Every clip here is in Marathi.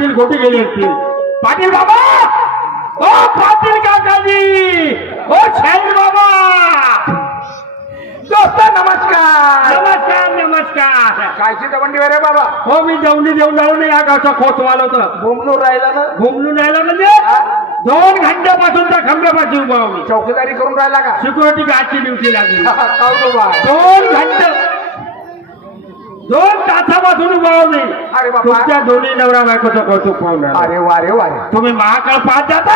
पाटील कुठे गेले असतील? पाटील बाबा, ओ पाटील काकाजी, ओ शाहीर बाबा, दोस्त नमस्कार. नमस्कार नमस्कार. कायची दवंडी रे बाबा? हो मी जेवणी देऊन जाऊन या गावचा खोतवाल होतं. घुमलून राहिला ना? घुमलून राहिला म्हणजे 2 घंट्यापासून त्या खंब्यापाशी उभा हो मी. चौकीदारी करून राहिला का? सिक्युरिटी गार्डची ड्युटी लागली. कावतो बा. 2 घंटे 2 तासापासून उभा हो मी. अरे बाबा. तुमच्या दोन्ही नवरा बायकोचं कौतुक पाहून राहिलो. अरे वा रे वा रे. तुम्ही महाकाळ पाहत जाता,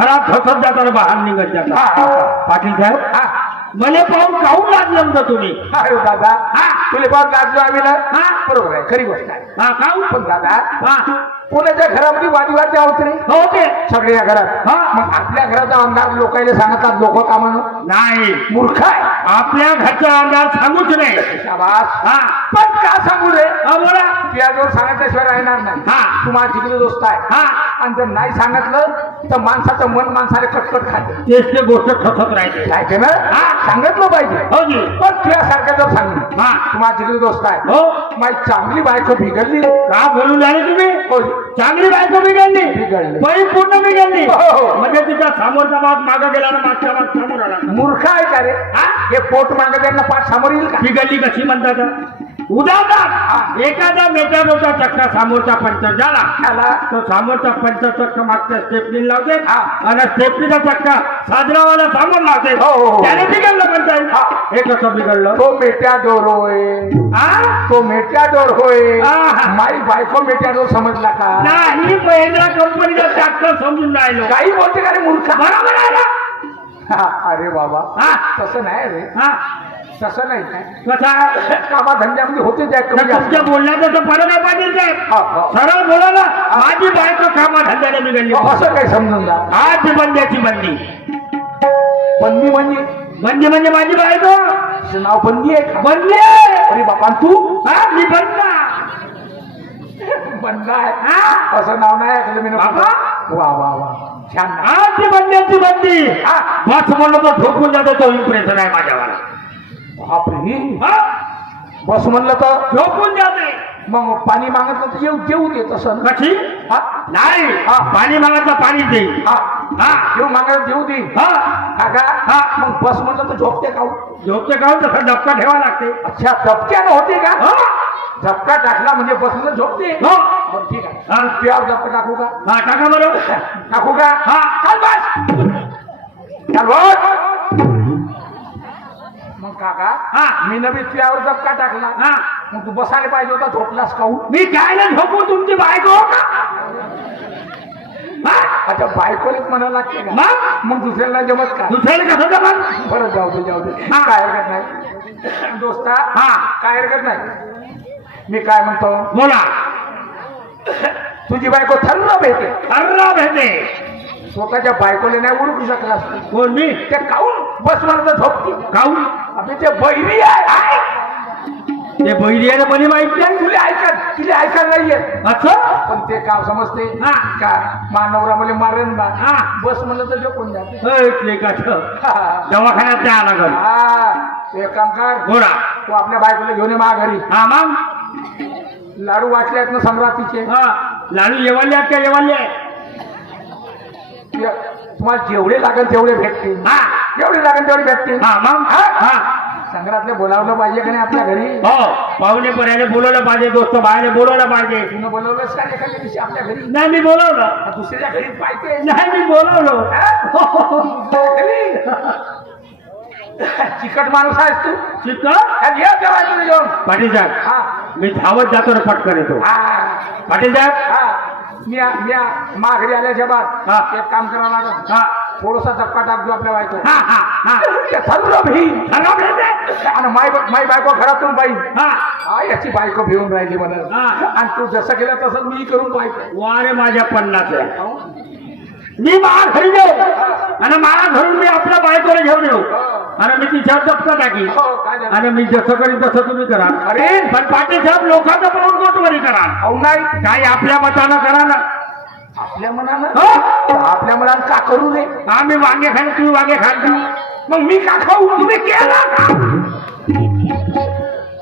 घरात फसत जाता आणि बाहेर निघत जाता. पाटील साहेब, मला पाहून काहून लागलं होतं तुम्ही? अरे दादा, तुला पाहून लाजलो आम्ही ना. बरोबर आहे, खरी गोष्ट आहे. हा काहून? पण दादा, कोणाच्या घरामध्ये वादविवाद होत रे? हो ते सगळ्या घरात. मग आपल्या घराचा अंदाज लोकांना सांगतात लोक कामानं? नाही, मूर्ख आहे. आपल्या घरचा अंदाज सांगूच नाही. शाबास. हा पण का सांगू रे? बोला. त्याजवळ सांगितल्याशिवाय राहणार नाही. तू माझा जिगरी दोस्त आहे. हा आणि जर नाही सांगितलं तर माणसाचं मन माणसाला कटकट खाते. तेच ते गोष्ट ठसत राहते. राहते ना? सांगितलं पाहिजे. हो जी. पण तुझ्यासारखं जर सांगितलं, तू माझा जिगरी दोस्त आहे, हो, माझी चांगली बायको बिघडली. का बोलून राहिले तुम्ही? हो. चांगली बायको बिघडली, बिघडली. परिपूर्ण बिघडली. हो. म्हणजे तिचा समोरचा भाग मागे गेला ना मागचा भाग समोर आला. मूर्ख आहे का रे? हे पोट मागे त्यांना पाठ समोर येईल का? बिघडली कशी म्हणतात? उदाहरण, एखादा मेटा मोठा चक्का समोरचा पंक्चर झाला, त्याला तो समोरचा पंक्चर चक्का मागच्या स्टेपनी लावते आणि स्टेपनीचा चक्का साजरावाला सामान लावते. हो. त्याने बिघडलं म्हणतात. हे कसं बिघडलं? तो मेट्याडोर होय. तो मेट्याडोर होय. माई बायको मेट्याडोर समजला का? नाही, महिंद्रा कंपनीचा ट्रॅक्टर समजून राहिलो. काही बोलते का रे मूर्ख? बरोबर आहे ना? अरे बाबा, तसं नाही रे. तसं नाही काय. कसा कामा धंद्यामध्ये होते त्या कमी तुमच्या बोलण्याचं तर फरक आहे पाटील साहेब. सरळ बोला ना, माझी बायको कामा धंद्याने बिघडली. असं काही समजून जा. आज बंद्याची बंदी. बंदी म्हणजे? बंदी म्हणजे माझी बायको. तुझं नाव बंदी आहे का? बंदी. अरे बाबा, तू? मी बंदा. बंदा आहे असं नाव नाही ऐकलं मी. बाबा, वा वा वा, छान. आज बंद्याची बंदी. बस म्हणलं तर झोपून जातो, तो इम्प्रेशन आहे माझ्यावर. बापरे. बस म्हणलं तर झोपून जाते. मग पाणी मागतलं तर जेऊ दे तसं. कशी? नाही, पाणी मागायचं पाणी दे. जेऊ मागायला जेऊ दे. काका, मग बस म्हणलं तर झोपते का? झोपते का? तसा डबका ठेवा लागते. अच्छा, धपक्यानं होते का? झपका टाकला म्हणजे बसून झोपते. बरं ठीक आहे. त्यावर झपका टाकू का? टाका बरोबर. टाकू का? चाल बस. चाल बस. मग काका, मी नवी त्यावर झपका टाकला. मग तू बसायला पाहिजे होता, झोपलास काहून? मी काय ना झोपू, तुमची बायको का? अच्छा, बायकोलीच म्हणायला लागते का? मग दुसऱ्याला जमत का? दुसऱ्याला कसं जमत? बरं, जाऊ दे. काय हरकत नाही दोस्ता. काय हरकत नाही. मी काय म्हणतो, बोला. तुझी बायको थर्र भेटे. थर्र भेटे. स्वतःच्या बायकोले नाही ओळखू शकला. कोण? मी. ते काहून बस म्हणत झोपती? काहून? अबे ते बहिरी आहे. ते बहिरी आहे मला माहित नाही. तुला ऐकायला नाहीये. असं पण ते काम समजते का? मानवरा मला मारेन बा. बस म्हणलं तर झोपून जाते. दवाखान्यात द्या लागल. एक काम कर, बोला. तू आपल्या बायकोला घेऊन ये मा घरी. मग लाडू वाटले आहेत ना सम्रातीचे? लाडू येवाले का? येवाले. तुम्हाला जेवढे लागेल तेवढे भेटतील. जेवढे लागेल तेवढे भेटतील. मग संग्रातले बोलावलं पाहिजे का नाही आपल्या घरी? हो, पाहुणे पर्याने बोलवलं पाहिजे, दोस्त बाहेर बोलवलं पाहिजे. तुला बोलवलंच का एखाद्या दिवशी आपल्या घरी? नाही, मी बोलवलं. दुसऱ्या घरी पाहिजे? नाही, मी बोलवलं. चिकट माणूस आहेस तू. चिकट घेऊन पाटील साहेब, मी धावत जातो ना, पटकन येतो. पाटील साहेब, माघारी आल्याच्या बाद एक काम करावं लागत. थोडासा धक्का टाकतो आपल्या बायको. आणि माई बायको घरातून बाई, याची बायको भिवून राहिली म्हणत. आणि तू जसं केलं तसं मी करून पाहिजे. वारे माझ्या 50. मी मला घरी जाऊ आणि मला घरून मी आपल्या बायकोला घेऊन येऊ आणि मी तिच्यावर धक्का टाकी आणि मी जसं करीन तसं तुम्ही करा. अरे पण पाटील साहेब, लोकांचं पाऊल गोटवरी करा. नाही, काही आपल्या मतानं करा ना. आपल्या मनानं? आपल्या मनानं का करू रे? आम्ही वांगे खाणे, तुम्ही वांगे खाल का? मग मी का खाऊ? तुम्ही केला का?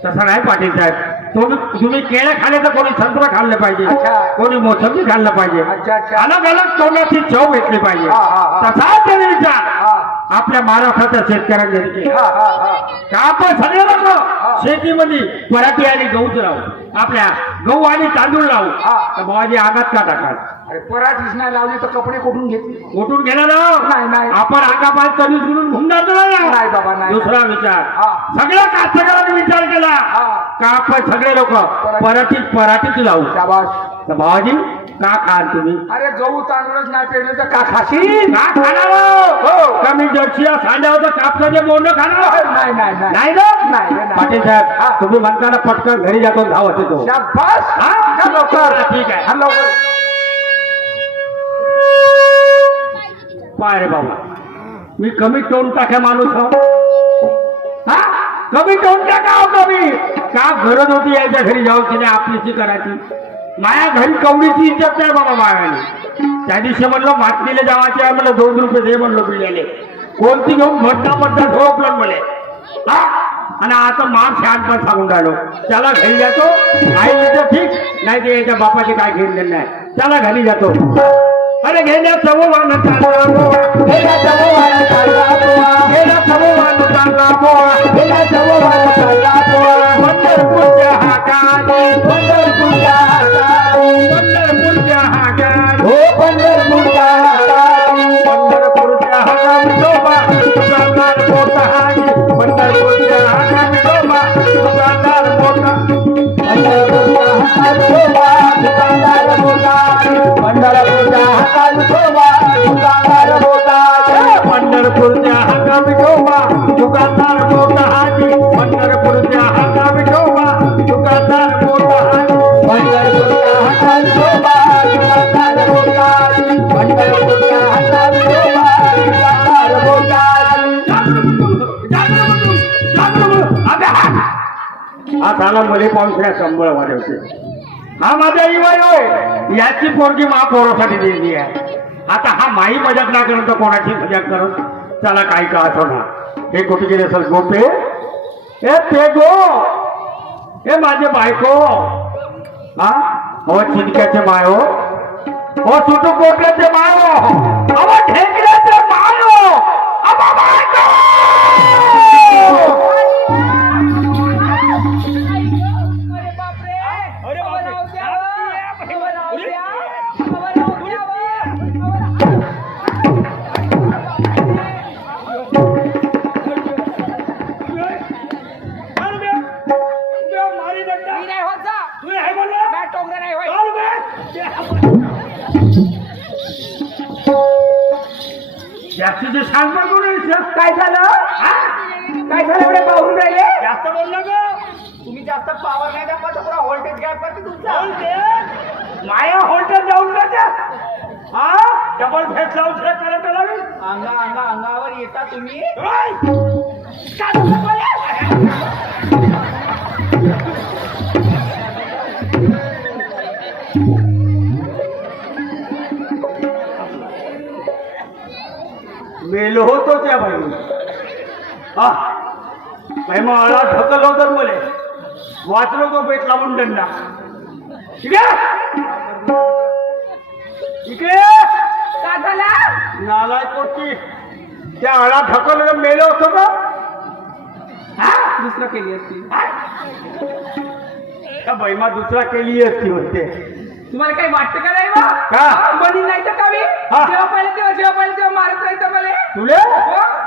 तसं नाही पाटील साहेब. तुम्ही केळे खाल्ले तर कोणी संत्र खाल्लं पाहिजे, अच्छा. कोणी मोसंबी खाल्लं पाहिजे, अच्छा, अच्छा. अलग अलग तोंडाची चव घेतली पाहिजे. हा, हा, हा. तसाच त्याने विचार हा. आपल्या महाराष्ट्राच्या शेतकऱ्यांनी केला. हा, हा, हा. का आपण सगळे लोक शेतीमध्ये पराठी आणि गहूच लावू, आपल्या गहू आणि तांदूळ लावू, हा. तर बाबाजी आगात का टाकाल? अरे पराठीच नाही लावली तर कपडे कुठून घेतली? उठून घेणार नाही, नाही. आपण आगापात कधीच म्हणून घुमणार नाही बाबा, नाही. दुसरा विचार हा. सगळ्या कास्तकारांनी विचार केला हा. का आपण सगळे लोक पराठीच लावू. शाबाश. तर बाबाजी का खाल तुम्ही? अरे गहू तांदूळच नाही पेरले तर का खाशील? का खाणार हो. का मी जर्शिया सांड्यावर तर कापसाचे बोंड खाणार? नाही नाही नाही नाही ना? नाही, नाही. पाटील साहेब तुम्ही म्हणताना पटकन घरी जातो धावत येतो. शाबास. हा? जा लवकर. हा, ठीक आहे. हा, लवकर. पाय रे बाबा, मी कमी टोन टाक्या माणूस आहो. हा? कमी टोन टाका आहो कमी. का गरज होती यायच्या घरी जाऊ की नाही आपलीची करायची? माया घरी कवडीची इज्जत नाही बाबा मायाने. त्या दिवशी म्हणलो मातनीला जावायचे आहे म्हणलं 2 रुपये दे म्हणलो बिल्याले. कोणती घेऊन भट्टा झोपलं म्हणे. हा? आणि आता मान शहाणपण सांगून राहिलो. त्याला घरी जातो, आई येतो ठीक, नाही ते याच्या बापाचे काय घेणं नाही. त्याला घरी जातो. अरे घेण्या सववान चालला बोवा, घेण्या सववान चालला बोवा, घेण्या सववान चालला बोवा, घेण्या सववान चालला बोवा. पंढरपूरच्या हाकाने, पंढरपूरच्या हाकाने, पंढरपूरच्या हाकाने, हो पंढरपूरच्या हाकाने, पंढरपूरच्या हाकाने शोभा दुकानदार मोठा हाकी, पंढरपूरच्या हाकाने शोभा दुकानदार मोठा, पंढरपूरच्या हाकाने शोभा दुकानदार मोठा, पंढरपूरच्या हाकाने शोभा दुकानदार मोठा, पंढरपूरच्या हाकाने शोभा दुकानदार मोठा हाकी, पंढरपूरच्या हाकाने शोभा दुकानदार मोठा हाकी, पंढरपूरच्या हाकाने शोभा दुकानदार मोठा, पंढरपूरच्या हाकाने शोभा दुकानदार मोठा. हा झाला मध्ये पाऊस संबळ वाढवते. हा माझा इवाय होय, याची पोरगी महापौरासाठी दिलेली आहे. आता हा माही मजाक ना करत तर कोणाची मजाक करत? त्याला काही का असो ना. हे कुठे गेले असेल गोपे? ए ते गो, हे माझे बायको. हा हो चिंक्याचे मायो, हो सुटू कोटल्याचे मायो, अहो ढेकल्याचे मायो, अबा बायको. जास्तीचे सांगतो कोणी? काय झालं? काय झालं एवढे पाहून राहिले? जास्त बोललो ग. तुम्ही जास्त पावर नाही दाखवा तर पुरा व्होल्टेज गॅप करते तुमचा. माया होल्टेज जाऊन का? हा डबल फेस लावून करत लावी अंगावर येता तुम्ही. मेलो होतो त्या बाई. हा बाई मग अळा ढकल होतं मले, वाचलो तो पेट लावून दंडा. ठीक आहे ठीक आहे. का झाला? नालाय कोटी त्या अळा ढकल मेलो होतो का? दुसरं केली असती. का बैमा दुसरा केली असती म्हणते. तुम्हाला काही वाटतं का नाही बा? का? बनी नाही तर का मी हा. जेव्हा पाहिलं तेव्हा मारत राहायचं मला. तुले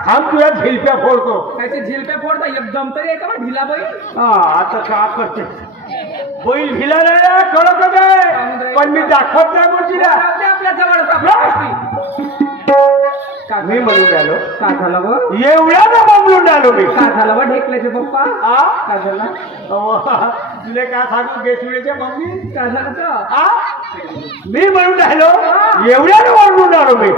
थांब तुझ्या झिलप्या फोडतो. त्याचे झिलपे फोडता एकदम तरी आहे का बा ढिला बाई? हा आता का करते बैल भिला नाही कळत काय, पण मी दाखवत नाही बोलती ना. राहू दे आपल्या जवळच आपल्या गोष्टी. मी म्हणून राहिलो का झालं बा? एवढ्या बोलून राहिलो मी. का झालं बा ढेकल्याचे पप्पा? हा का झालं? तुले काय सांगू गेसुळेच्या मम्मी? का झालं तर? हा मी म्हणून राहिलो एवढ्या बोलून राहिलो मी.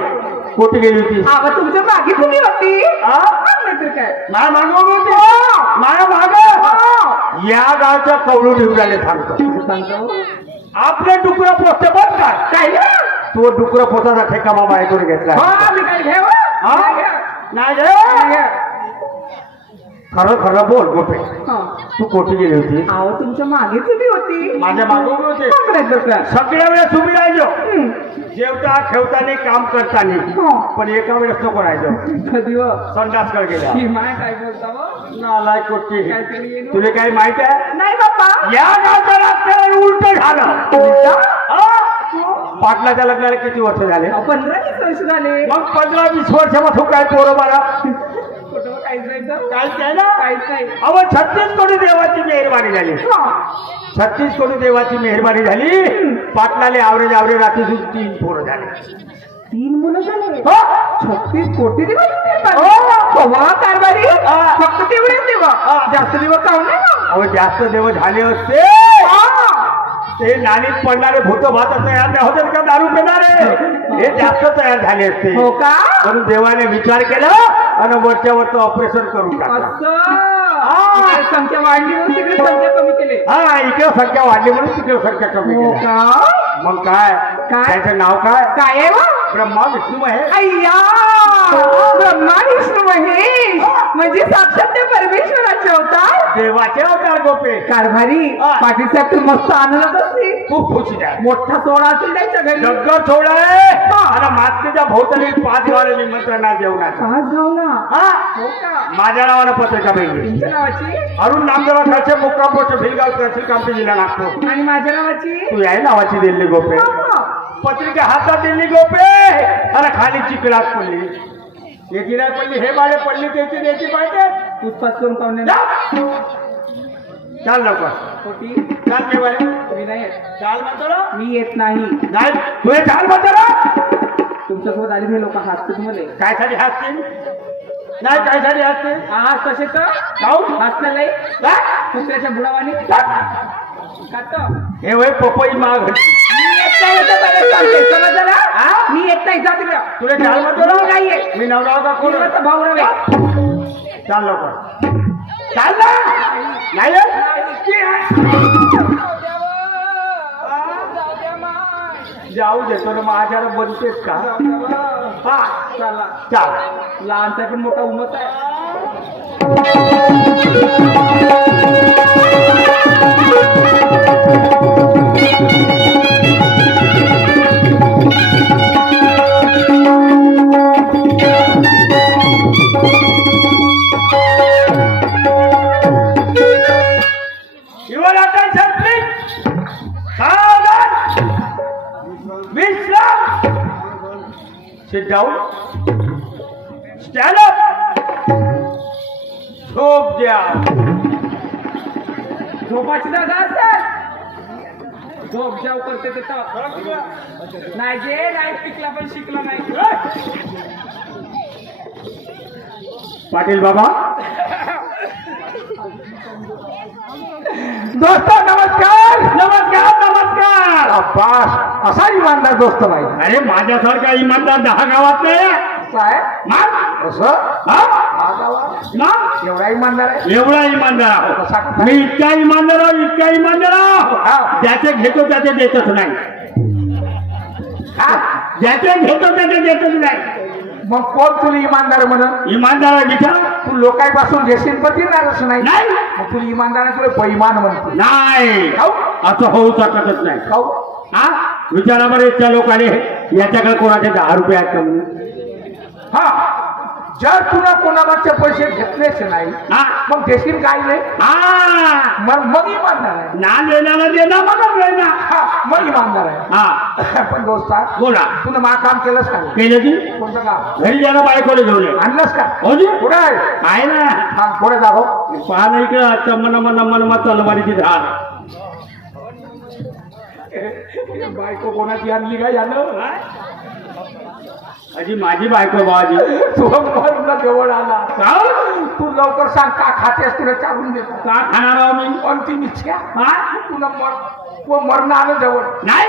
कुठे गेली होती? अगं तुमच्या मागे तुम्ही होती. हा नाहीतर काय? माझ्या मागं होती. माझ्या माग या गावच्या कवळू निवडाले सांगतो. सांगतो आपले डुकरं पोचते बघ का काय ना? तो डुकरं पोचाचा ठेका बाबा ऐकून घेतला. हा मी काय घ्याव? हा? नाही रे. खरं खरं बोल गोपे, तू कोठी गेली होती? अहो तुमच्या मागेच उभी होती. माझ्या मागून होते. काय करायचं का? सगळ्या वेळेस उभी राहायचो, जेवता ठेवताना काम करताना, हो. पण एका वेळेस नको राहायचो. कधी व संडासकडे गेल्या ही माय काय बोलता व? नालाय कोटी. काहीतरी येणं. तुला काही माहित आहे? नाही बाप्पा. या गावच्या रस्त्याला उलट झालं. हा? पाटलाच्या लग्नाला किती वर्ष झाले? 15-20 वर्ष झाले. मग 15-20 वर्षापासून काय पोरं बाळा? कुठं काहीच नाही तर. काहीच नाही ना. काहीच नाही. अहो 36 कोटी देवाची मेहरबानी झाली. हा. 36 कोटी देवाची मेहरबानी झाली. पाटलाले आवरेज रात्री 3 पोरं झाले. 3 मुलं झाले. हो? 36 कोटी दिवस हो. कारभारी. हा. फक्त तेवढेच देव. हा. जास्त दिवस काहून नाही ना? अहो जास्त देव झाले असते हा. ते नाणीत पडणारे भूत भात तयार नाही होते का दारू पिणारे, हे जास्त तयार झाले असते. हो का? म्हणून देवाने विचार केला आणि वरच्या वरचं ऑपरेशन करून टाकलं. असं इकडे संख्या वाढली म्हणून तिकडे संख्या कमी केली. हा, इकडे संख्या वाढली म्हणून तिकडे संख्या कमी हो केली. का? मग काय काय? त्याचं नाव काय? काय आहे व? ब्रह्मा विष्णू महेश. अय्या ब्रह्मा विष्णू महेश म्हणजे साक्षात त्या परमेश्वराचे अवतार. देवाचे अवतार गोपे. कारभारी. हा. पाटील साहेब तू मस्त आनंदात असतील. खूप खुशी आहे. मोठा सोहळा असेल त्याच्या घरी. जग्गर सोहळा आणि मातेच्या भोवताली 5 वारे निमंत्रणा जेवणाचं. 5 गावला. हा, हो का? माझ्या नावानं पत्रिका भेटली. तुमच्या नावाची अरुण नामदेवा खालचे मुक्काम पोस्ट भिलगाव तहसील कामठी जिल्हा नागपूर. आणि माझ्या नावाची. तू याय नावाची दिल्ली गोपे. हा. पत्रिका हातात दिल्ली गोपे आणि खाली चिकलात पडली. याची नाही पडली, हे बाळे पडली त्याची द्यायची पाहिजे. पुष्पात करून काहून नाही? जा. चाल लवकर. खोटी. चाल के बाळे. मी नाही येत. चाल म्हणतो ना. मी येत नाही. नाही तू हे चाल म्हणतो ना. तुमच्यासोबत आले हे लोक हसतात मला. काय साठी हसतील? नाही काय साठी हसतील? आज तसे तर काहून? हसलं नाही. काय? कुत्र्याच्या बुडावानी खात. हे वय पपई माग. मी येत नाही येतं पहिले सांगते. समजलं ना? हा? मी येत नाही. जा तिकडं. तुला चाल म्हणतो मी ना. नाही येत. मी नवरा होता कोण? कोणाचा भाऊ रवे. चाल लवकर. चाल ना. नाही येत? जाऊ देतो ना. माझ्यावर बनतेस का? हा चला. चाल. लहानचा पण मोठा उमत आहे. Your attention, please. Savan. Vishram. Sit down. Stand up. झोप द्या. झोपाची जागा असेल. झोप जाऊ करते तिथं. नाही जे नाही पिकला पण शिकला नाही. पाटील बाबा. दोस्त नमस्कार. नमस्कार नमस्कार. अब्बास असा इमानदार दोस्त बाई. अरे माझ्यासारखा इमानदार 10 गावात नाही. साहेब मग असं हा? हा गावात मग एवढा इमानदार आहे. एवढा इमानदार कसा? आहो. मी इतका इमानदार आहो, इतका इमानदार आहो. हा. ज्याचे घेतो त्याचे देतच नाही. हा? ज्याचे घेतो त्याचे देतच नाही. मग कोण तुला इमानदार म्हणून? इमानदार आहे विचार. तू लोकांपासून घेशील पण देणारच नाही. नाही. मग तुला इमानदार आहे, तुला बैमान म्हणतो. नाही खाऊ असं होऊ शकतच नाही. खाऊ हा विचारा बरं. इतक्या लोकांनी याच्याकडे कोणाचे 10 रुपये आहेत कमी? हा. जर तुला कोणाकडचे पैसे घेतलेच नाही हा मग देशील काय नाही. हा मग इमानदार आहे. ना देण्याला देणं मग देणं. हा मग इमानदार आहे. हा पण दोस्ता बोला. तुला मा काम केलंस का? केलं की कोणतं काम? घरी जाणं बायकोले घेऊन ये. आणलंस का? हो जी कुठे आहे? आहे ना. हा पुढे जागो. पहा ना इकडं चम्मन तलवारीची धार. बायको कोणाची आणली का यानं? अजी माझी बायको बाबाजी. तू मरण जवळ आला. का तू लवकर सांग का खातेस तुला चालून देतो. का खाणार आहो मी? कोणती इच्छा? हा तुला मरण आलं जवळ. नाही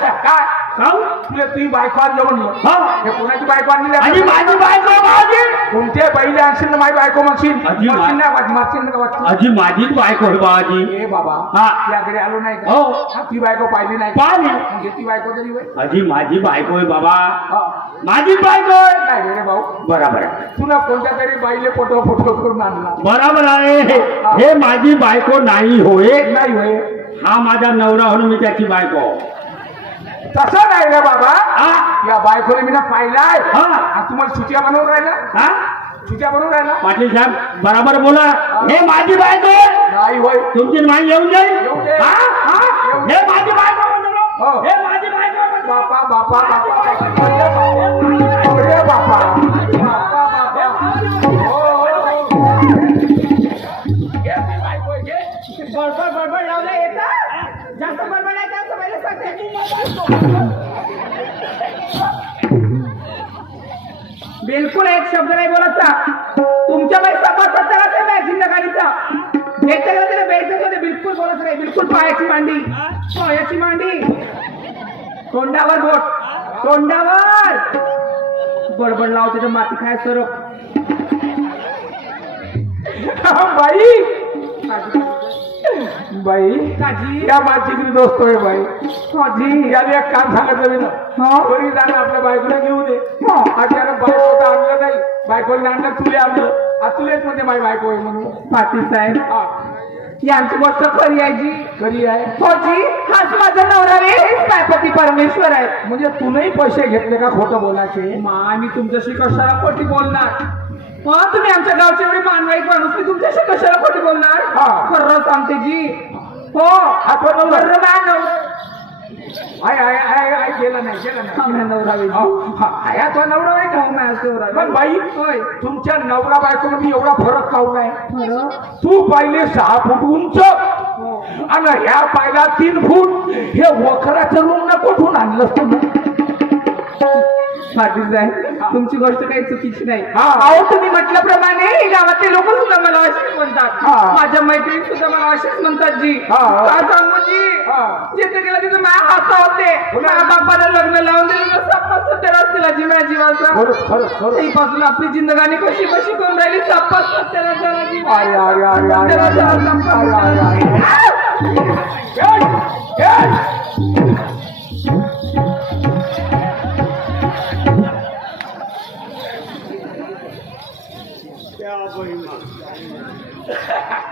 काय काऊ तुला तुझी बायको आणलं म्हणलं. हा हे कोणाची बायको आणली? अजी माझी बायको बाबाजी. कोणत्या बाईले आणशील ना माझी बायको म्हणशील आजी, म्हणशील ना मारशील ना का वाटशील? आजी माझीच बायको आहे बाबाजी. ए बाबा हा. याकडे आलो नाही का? हो. हा, ती बायको पाहिली नाही पाहिली. म्हणजे ती बायको तरी होय. आजी माझी बायको आहे बाबा. हा. माझीच बायको आहे. काय रे भाऊ बरोबर आहे. तुला कोणत्या तरी बाईले फोटो करून आणला बरोबर आहे. हे माझी बायको नाही होय. नाही होय हा माझा नवरा म्हणून मी त्याची बायको. तसं नाही रे बाबा हा. या बायकोने मी ना पाहिलाय हा. आणि तुम्हाला सुट्या बनवून राहिला हा? सुट्या बनवून राहिला पाटील साहेब बरोबर बोला. हे माझी बायको आहे. नाही होय तुमची माई येऊन जाईल. येऊन जाईल. हा? हा? येऊन हे माझी बायको म्हणतो ना. हो. हे माझी बायको म्हणतो. बापा बापा बापा अरे बापा बापा बापा हो, हो, हो. घे ती बायको, घे. बडबड लावलं येतं जास्त बडबड नाही जास्त पहिले सांगते बिलकुल एक शब्द नाही बोलायचा तुमच्या बाई सपाट सत्तराच आहे जिंदगाडीचा भेटता गेला त्याला भेटत होते बिलकुल बोलत नाही बिलकुल पायाची मांडी पायाची मांडी तोंडावर बोट तोंडावर बडबड लावते तर माती खाय सरक बाई बाई काजी या माझी दोस्त आहे बाई काजी याला एक काम सांगितलं मी ना हा? घरी जाणं आपल्या बायकोला घेऊ दे हा. आता बायको तर आणलं नाही बायकोला आणलं तुले आणलं तुलेच म्हणजे माझी बायको आहे म्हणून पाटील साहेब हा यांची गोष्ट खरी आहे जी घरी आहे फौजी हाच माझा नवरा रे हेच मायपती परमेश्वर आहे म्हणजे तूनही पैसे घेतले का खोटं बोलायचे मा मी तुमच्याशी कशाला खोटी बोलणार हा तुम्ही आमच्या गावचे एवढे मानवाईक माणूस मी तुमच्याशी कशाला खोटी बोलणार हा. खरं सांगते जी हो आपण नवरा खरं माझा नवरा आहे गेलं नाही हा, माझा नवरा आहे जी. आया तो नवरा आहे हो, का माझा नवरा आहे. पण बाई होय तुमच्या नवरा बायकोमध्ये एवढा फरक काऊन आहे खरं तू पाहिले 6 फूट उंच हो. आणि ह्या पाहिला 3 फूट हे वखराचं रूम न कुठून आणलं तुम्ही पाटील साहेब तुमची गोष्ट काही चुकीची नाही हा. अहो तुम्ही म्हटल्याप्रमाणे हे गावातले लोक सुद्धा मला असेच म्हणतात हा. माझ्या मैत्रिणी सुद्धा मला असेच म्हणतात जी हा. काय सांगू जी हा. जिथे गेलं तिथे माझ्या हाता होते माझ्या बापाला लग्न लावून दिलं सप्पा सत्तर असतील जी माझ्या जीवाचा खरं तेपासून आपली जिंदगानी कशी कशी करून राहिली सप्पा सत्तर अरे, अरे, अरे, अरे, अरे,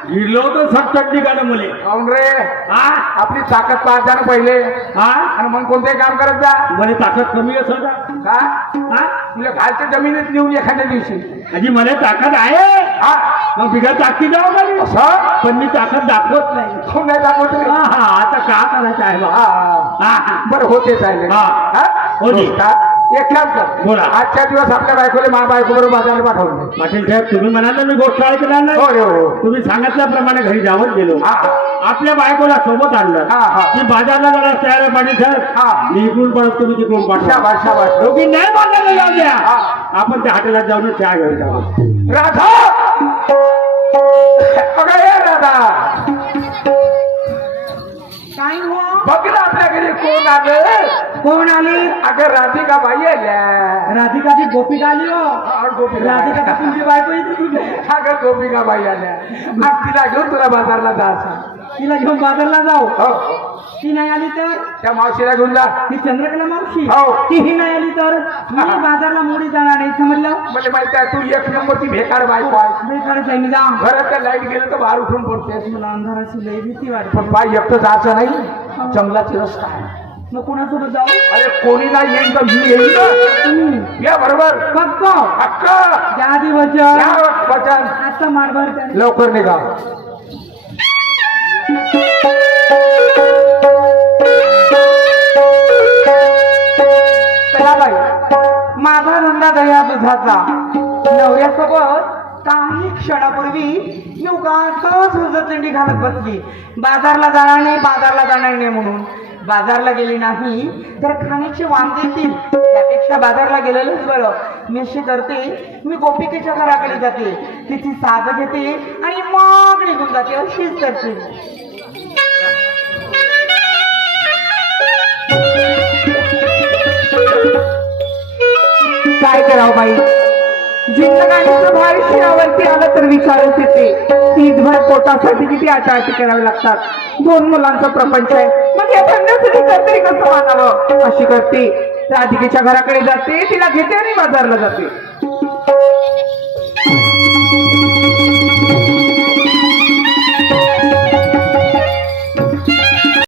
गिरलो तर सटचटणी गाणं मुले. काऊन रे हा? आपली ताकद पाहता ना पहिले हा? आणि मग कोणतेही काम करत जा मला ताकद कमी असं का? का हा? तुला खालच्या जमिनीत नेऊन एखाद्या दिवशी आजी मला ताकद आहे. हा मग बिघा ताकदी जाऊ का मी? असं पण मी ताकद दाखवत नाही. कोण नाही दाखवत रे? हा हा आता का करायचं आहे बा? हा हा हा. बरं होते चालेल हा. हो जी. दोस्ता, एक काम कर बोला. आजच्या दिवस आपल्या बायकोले मा बायको बरोबर बाजारला पाठवून दे पाटील साहेब तुम्ही म्हणाल ना मी गोष्ट ऐकणार नाही. हो रे हो तुम्ही सांगितल्याप्रमाणे घरी जाऊन गेलो. हा हा आपल्या बायकोला सोबत आणलं हा, हा. की बाजारला जरा तयार आहे पाटील साहेब. हा. मी इकडून परत तुम्ही तिकडून पाठवा. शाबास शाबास दोघी नाही बाजारला जाऊ द्या. हा. आपण त्या हॉटेलात जाऊन चहा घेऊन जाऊ. राधा बघा ये राधा काय हो बघ ना आपल्या घरी कोण आलं कोण आली अगं राधिका बाई आल्या राधिकाची गोपिका आली हो गोपिका राधिका तुमची बायको येते तुझी अगं गोपिका बाई आल्या मग तिला घेऊन तुला बाजारला जायचं तिला घेऊन बाजारला जाऊ हो ती नाही आली तर त्या मावशीला घेऊन जा ती चंद्रकला मावशी हो. तीही नाही आली तर मी बाजारला मोडी जाणार नाही समजलं म्हणजे माहिती आहे तू एक नंबरची भेकार बायको आहे बेकारच आहे मी जा घरात लाईट गेलं तर बाहेर उठून पडतेस मला अंधाराची लई भीती वाटते पण बाई एकटं जायचं नाही जंगलाची रस्ता आहे मग कोणासोबत जाऊ अरे कोणी नाही येईल तर मी येईल ना तुम्ही या बरोबर फक्त हक्क त्या आधी वचन या वचन आता मानभर त्याने लवकर निघा चला बाई माझा धंदा दया दुधाचा नवऱ्यासोबत काही क्षणापूर्वी मी उगाच हुजतंडी घालत बसली बाजारला जाणार नाही म्हणून बाजारला गेली नाही तर खाण्याचे वांदे येतील त्यापेक्षा बाजारला गेलेलंच बरं मी असे करते मी गोपिकेच्या घराकडे जाते तिची साथ घेते आणि मग निघून जाते अशीच करते काय करावं बाई जिंदगानीचं भार शिरावरती आलं तर विचारच येते. ईदभर पोटासाठी किती आटाआटी करावी लागतात. 2 मुलांचा प्रपंच आहे, मग या धंद्यासाठी करते कसं मानावं. अशी करते, राधिकेच्या घराकडे जाते, तिला घेते आणि बाजारला जाते.